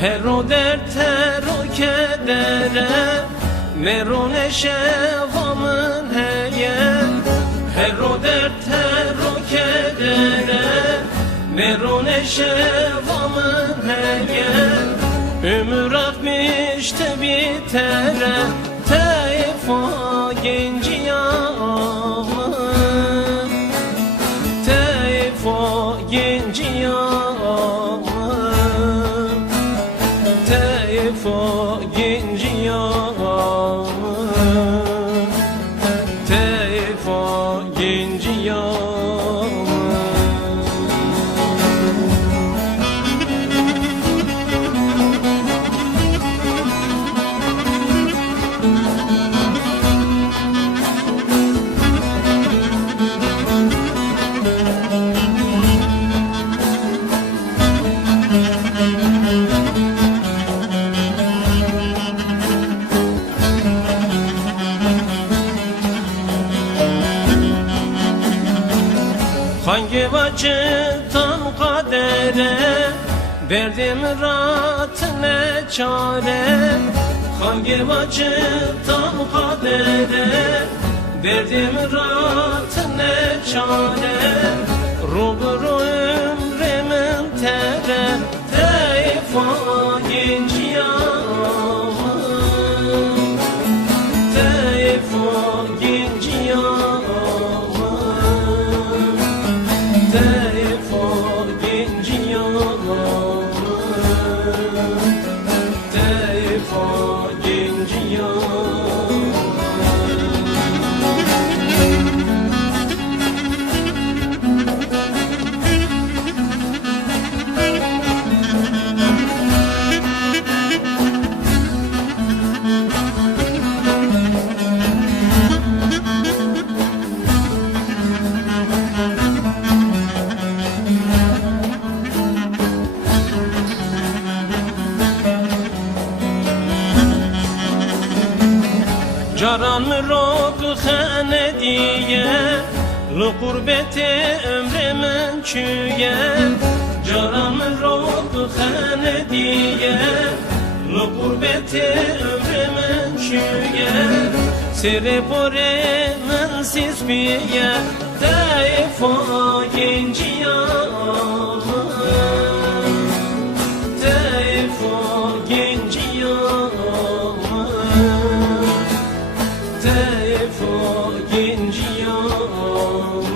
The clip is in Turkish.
Her o dert her o kedere Mer o neşe gamın heye. Her o dert her o kedere Mer o neşe gamın heye. Ömür akmış da bitere Teyfa genci Hangi vacıdan kadere? Verdim rahat ne çare? Hangi vacıdan kadere? Verdim rahat ne çare? Ruhur ömrümün tere Teyfa genci yağmur Caran mürok khane diye? Lu gurbeti ömrümün çüye Caran mürok khane diye? Lu gurbeti ömrümün çüye Sere bore men siz biye Teyfa genci Genci yağmur